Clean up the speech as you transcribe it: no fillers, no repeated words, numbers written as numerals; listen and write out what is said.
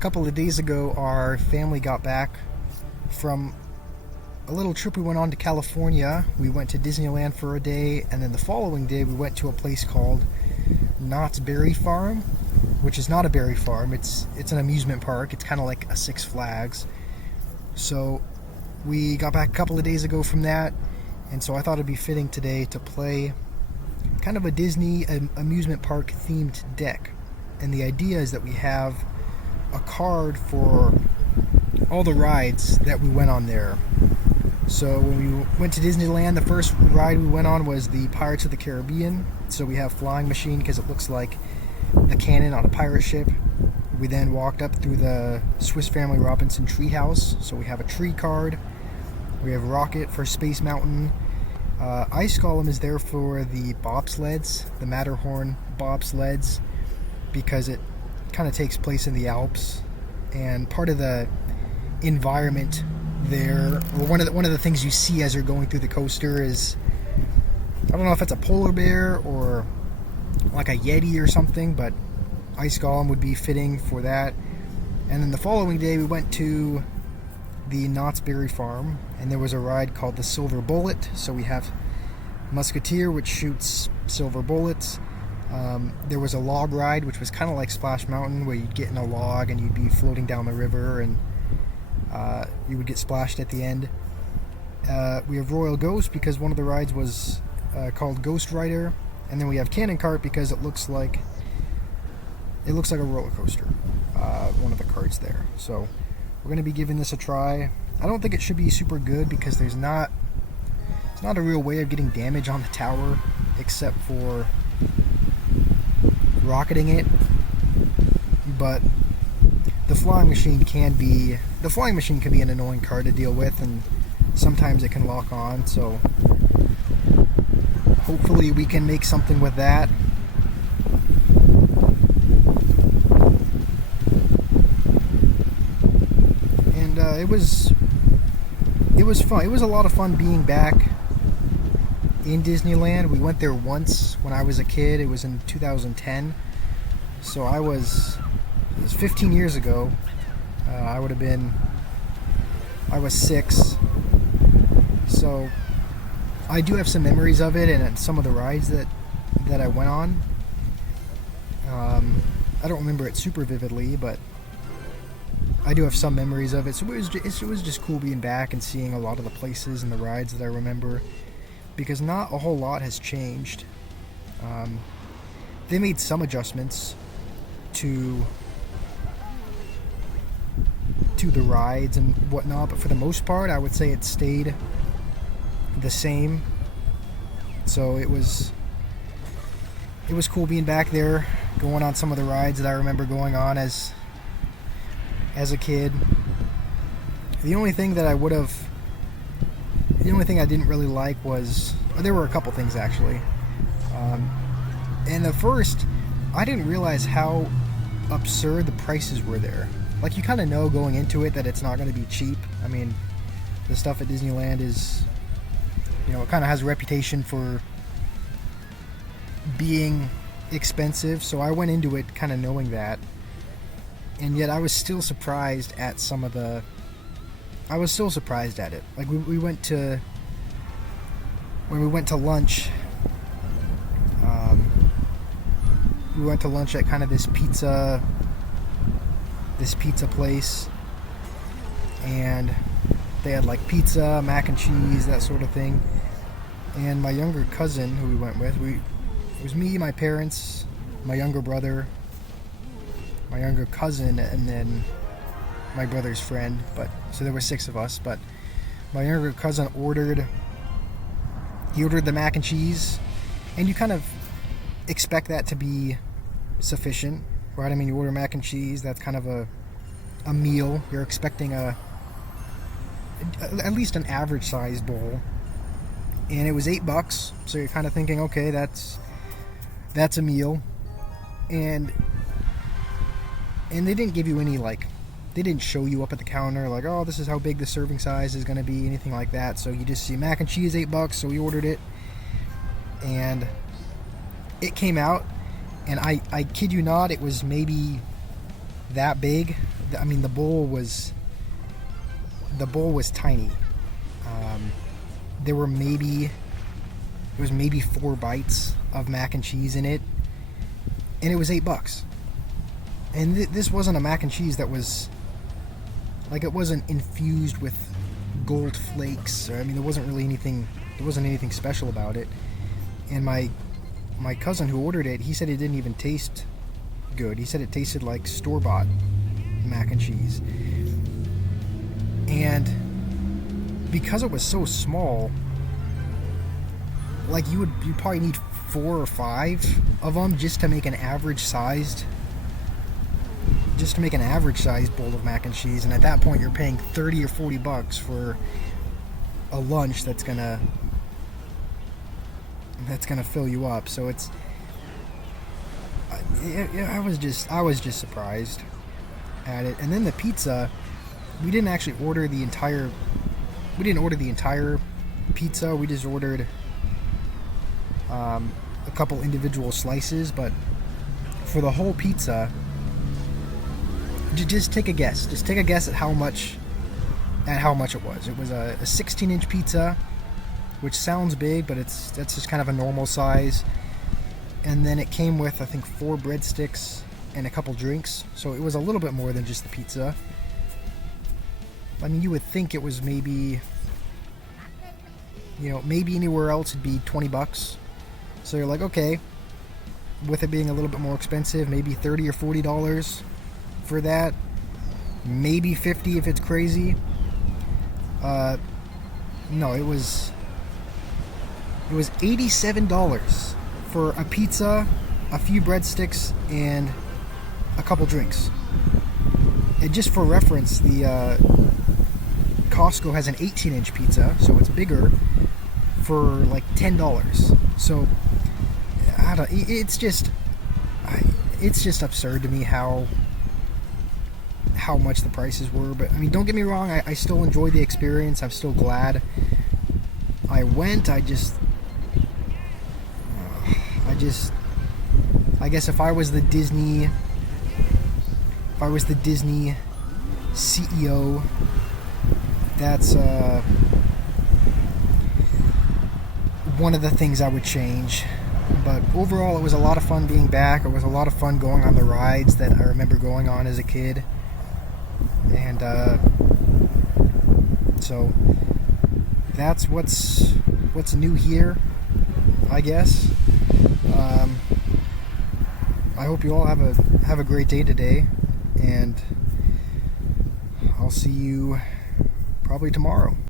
couple of days ago, our family got back from a little trip we went on to California. We went to Disneyland for a day, and then the following day we went to a place called Knott's Berry Farm, which is not a berry farm. It's an amusement park. It's kind of like a Six Flags. So we got back a couple of days ago from that, and so I thought it'd be fitting today to play kind of a Disney amusement park themed deck. And the idea is that we have a card for all the rides that we went on there. So when we went to Disneyland, the first ride we went on was the Pirates of the Caribbean. So we have Flying Machine because it looks like the cannon on a pirate ship. We then walked up through the Swiss Family Robinson treehouse. So we have a tree card. We have Rocket for Space Mountain. Ice Golem is there for the bobsleds, the Matterhorn bobsleds, because it kind of takes place in the Alps, and part of the environment there, or one of the things you see as you're going through the coaster is, I don't know if it's a polar bear or like a Yeti or something, but Ice Golem would be fitting for that. And then the following day we went to the Knott's Berry Farm, and there was a ride called the Silver Bullet. So we have Musketeer, which shoots silver bullets. There was a log ride, which was kind of like Splash Mountain, where you'd get in a log and you'd be floating down the river, and you would get splashed at the end. We have Royal Ghost because one of the rides was called Ghost Rider, and then we have Cannon Cart because it looks like a roller coaster. One of the carts there. So we're going to be giving this a try. I don't think it should be super good because it's not a real way of getting damage on the tower except for rocketing it. But the flying machine can be an annoying card to deal with, and sometimes it can lock on. So hopefully we can make something with that. And it was fun. It was a lot of fun being back in Disneyland. We went there once when I was a kid. It was in 2010. So it was 15 years ago. I was 6. So I do have some memories of it and some of the rides that I went on. I don't remember it super vividly, but I do have some memories of it. So it was just cool being back and seeing a lot of the places and the rides that I remember, because not a whole lot has changed. They made some adjustments to the rides and whatnot, but for the most part I would say it stayed the same. So it was cool being back there, going on some of the rides that I remember going on as a kid. The only thing I didn't really like was, there were a couple things actually. And the first, I didn't realize how absurd the prices were there. Like, you kind of know going into it that it's not going to be cheap. I mean, the stuff at Disneyland is, it kind of has a reputation for being expensive. So I went into it kind of knowing that. And yet I was still surprised at it. Like, when we went to lunch, we went to lunch at kind of this pizza place, and they had like pizza, mac and cheese, that sort of thing. And my younger cousin, who we went with, it was me, my parents, my younger brother, my younger cousin, and then my brother's friend. But so there were 6 of us. But my younger cousin ordered the mac and cheese, and you kind of expect that to be sufficient, right? I mean, you order mac and cheese, that's kind of a meal. You're expecting at least an average sized bowl, and it was $8. So you're kind of thinking, okay, that's a meal. And they didn't give you any, like, they didn't show you up at the counter like, oh, this is how big the serving size is going to be, anything like that. So you just see mac and cheese, $8. So we ordered it, and it came out, and I kid you not, it was maybe that big, I mean, the bowl was tiny. There were maybe 4 bites of mac and cheese in it, and it was $8. And this wasn't a mac and cheese that was like, it wasn't infused with gold flakes. I mean, there wasn't anything special about it. And my cousin who ordered it, he said it didn't even taste good. He said it tasted like store-bought mac and cheese. And because it was so small, like, you probably need 4 or 5 of them just to make an average sized bowl of mac and cheese. And at that point, you're paying $30 or $40 for a lunch that's gonna fill you up. So I was just surprised at it. And then the pizza, we didn't order the entire pizza. We just ordered a couple individual slices. But for the whole pizza, just take a guess. Just take a guess at how much it was. It was a 16-inch pizza, which sounds big, but that's just kind of a normal size. And then it came with, I think, 4 breadsticks and a couple drinks. So it was a little bit more than just the pizza. I mean, you would think it was maybe anywhere else it'd be $20. So you're like, okay, with it being a little bit more expensive, maybe $30 or $40 for that. Maybe $50 if it's crazy. No, it was $87 for a pizza, a few breadsticks, and a couple drinks. And just for reference, the Costco has an 18-inch pizza, so it's bigger, for like $10. So it's just absurd to me how much the prices were. But I mean, don't get me wrong, I still enjoyed the experience. I'm still glad I went. I guess if I was the Disney CEO, that's one of the things I would change. But overall, it was a lot of fun being back. It was a lot of fun going on the rides that I remember going on as a kid. And so that's what's new here, I guess. I hope you all have a great day today, and I'll see you probably tomorrow.